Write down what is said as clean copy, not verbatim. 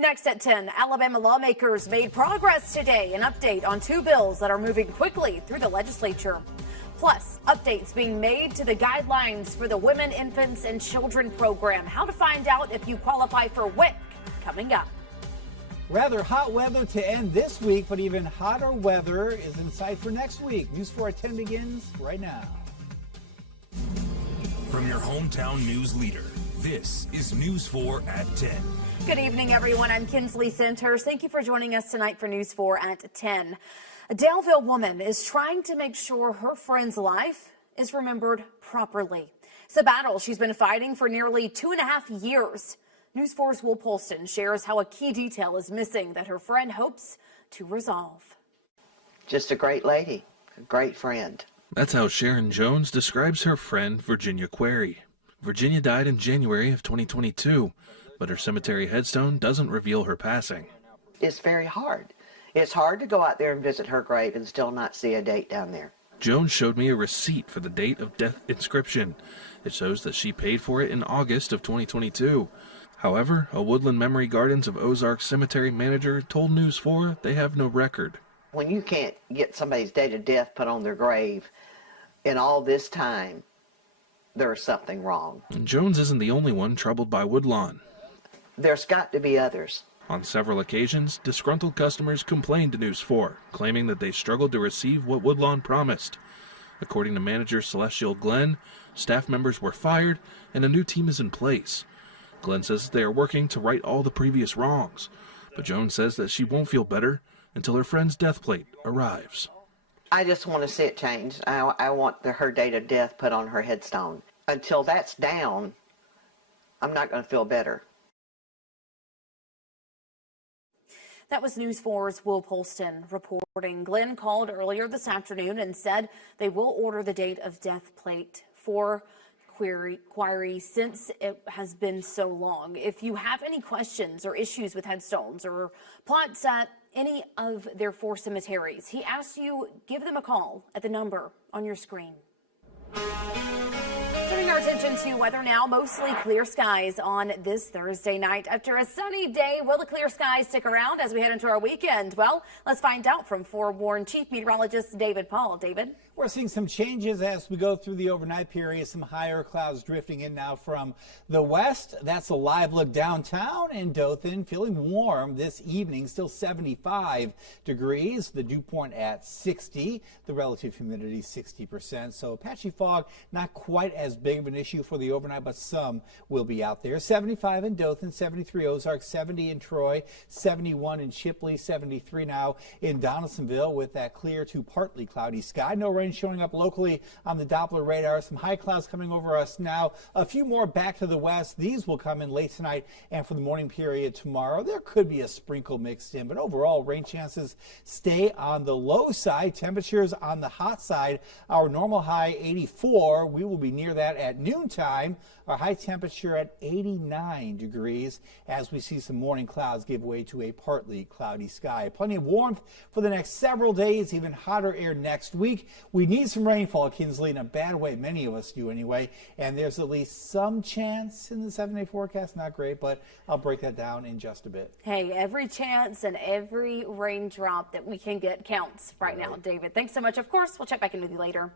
Next at 10, Alabama lawmakers made progress today. An update on 2 bills that are moving quickly through the legislature. Plus, updates being made to the guidelines for the Women, Infants, and Children program. How to find out if you qualify for WIC coming up. Rather hot weather to end this week, but even hotter weather is in sight for next week. News 4 at 10 begins right now. From your hometown news leader, this is News 4 at 10. Good evening, everyone. I'm Kinsley Centers. Thank you for joining us tonight for News 4 at 10. A Daleville woman is trying to make sure her friend's life is remembered properly. It's a battle she's been fighting for nearly 2.5 years. News 4's Will Polston shares how a key detail is missing that her friend hopes to resolve. Just a great lady, a great friend. That's how Sharon Jones describes her friend, Virginia Query. Virginia died in January of 2022, but her cemetery headstone doesn't reveal her passing. It's very hard. It's hard to go out there and visit her grave and still not see a date down there. Jones showed me a receipt for the date of death inscription. It shows that she paid for it in August of 2022. However, a Woodland Memory Gardens of Ozark cemetery manager told News 4 they have no record. When you can't get somebody's date of death put on their grave in all this time, there's something wrong. And Jones isn't the only one troubled by Woodlawn. There's got to be others. On several occasions, disgruntled customers complained to News 4, claiming that they struggled to receive what Woodlawn promised. According to manager Celestial Glenn, staff members were fired and a new team is in place. Glenn says they are working to right all the previous wrongs, but Jones says that she won't feel better until her friend's death plate arrives. I just want to see it changed. I want her date of death put on her headstone. Until that's down, I'm not going to feel better. That was News 4's Will Polston reporting. Glenn called earlier this afternoon and said they will order the date of death plate for Query since it has been so long. If you have any questions or issues with headstones or plots at any of their 4 cemeteries, he asks you give them a call at the number on your screen. Turning our attention to weather now, mostly clear skies on this Thursday night. After a sunny day, will the clear skies stick around as we head into our weekend? Well, let's find out from forewarned Chief Meteorologist David Paul. David? We're seeing some changes as we go through the overnight period. Some higher clouds drifting in now from the west. That's a live look downtown in Dothan. Feeling warm this evening, still 75 degrees. The dew point at 60. The relative humidity 60%. So patchy fog, not quite as big of an issue for the overnight, but some will be out there. 75 in Dothan, 73 Ozark, 70 in Troy, 71 in Shipley, 73 now in Donaldsonville with that clear to partly cloudy sky. No rain showing up locally on the Doppler radar. Some high clouds coming over us now. A few more back to the west. These will come in late tonight and for the morning period tomorrow. There could be a sprinkle mixed in, but overall rain chances stay on the low side. Temperatures on the hot side. Our normal high 84. We will be near that at noontime. Our high temperature at 89 degrees as we see some morning clouds give way to a partly cloudy sky. Plenty of warmth for the next several days, even hotter air next week. We need some rainfall, Kinsley, in a bad way. Many of us do anyway. And there's at least some chance in the 7-day forecast. Not great, but I'll break that down in just a bit. Hey, every chance and every raindrop that we can get counts right now, David. Thanks so much. Of course, we'll check back in with you later.